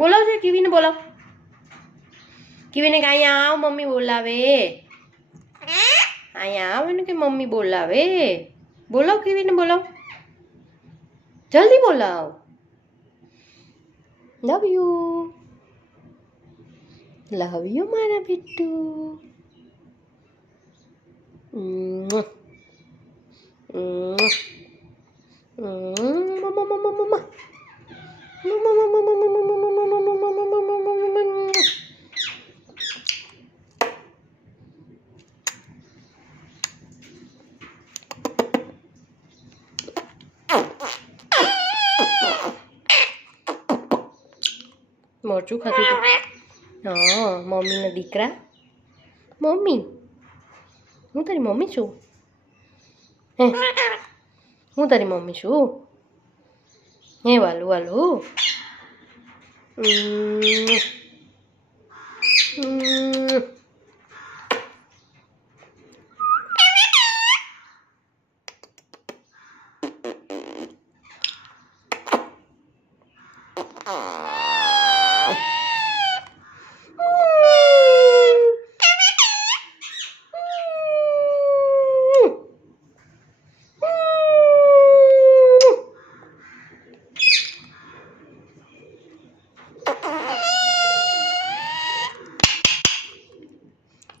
બોલાવજે કીવીને બોલાવ. કીવીને કે અહીંયા આવ, મમ્મી બોલાવે. અહીંયા આવ ને કે મમ્મી બોલાવે. બોલાવ કીવીને બોલાવ, જલ્દી બોલાવ. લવ યુ મારા બિટ્ટુ. મરચું ખાતું હતું. હા, મમ્મીના દીકરા. મમ્મી, હું તારી મમ્મી છું. હે, હું તારી મમ્મી છું. હે વાલું વાલું.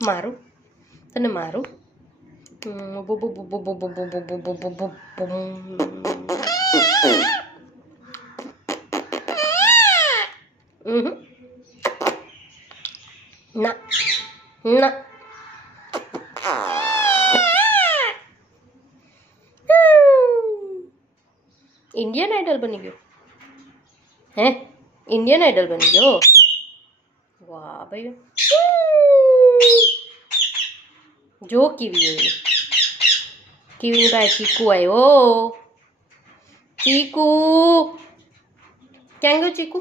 મારું તને મારું. ના ના, ઇન્ડિયન આઇડલ બની ગયો. હે, ઇન્ડિયન આઇડલ બની ગયો. વાહ ભાઈ. જો કીવી કીવીની પાસે ચીકુ આવ્યો. ચીકુ ક્યાં ગયો? ચીકુ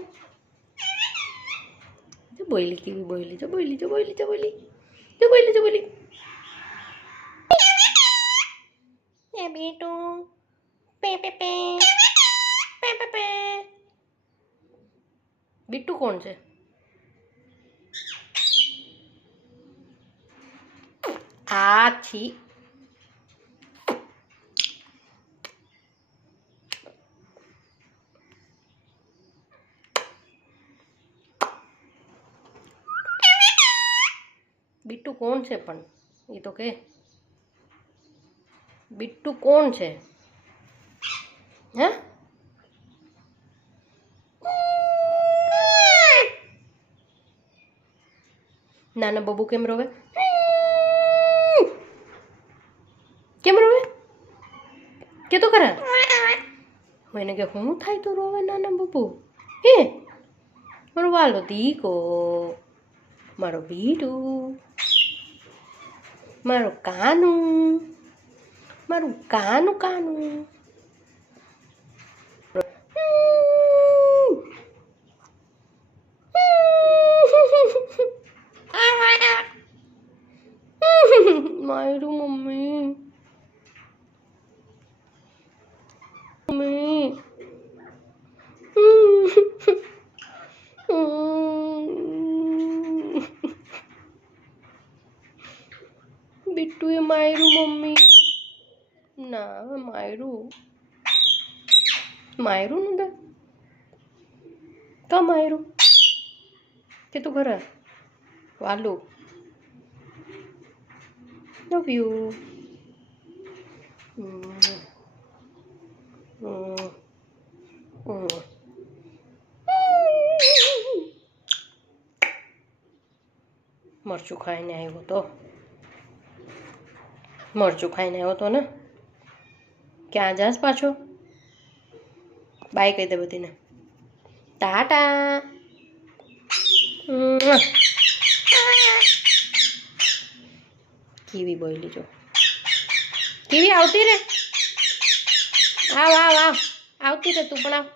જો બોલી. કીવી બોલી. જો બોલી. જો બોલી. જો બોલી. જો બોલી. જો બોલી. એ બેટું pay pay pay pay pay pay. Bittu કોણ છે? આ છી. બિટ્ટુ કોણ છે પણ? એ તો કે બિટ્ટુ કોણ છે? હે, નાના બબુ કેમ રોવે? કેમ રોવે? કે તો ખરા. હું એને કે હું થાય તો રોવે નાના બબુ? હે, મારો વાલો દીકો, મારો બીટુ, મારું કાનું, મારું કાનું કાનું. મારું મમ્મી મમ્મી. બિટ્ટુએ માર્યું મમ્મી. ના, માર્યું ને કા માર્યું કે તું ખરા વાલું. Love you. મરચું ખાઈને આવ્યો તો. મરચું ખાઈને આવ્યો તો ને. ક્યાં જાસ પાછો? બાય કહી દે બધીને. ટાટા. કીવી બોલી. જો કીવી આવતી રે. આવ આવતી રે તું પણ આવ.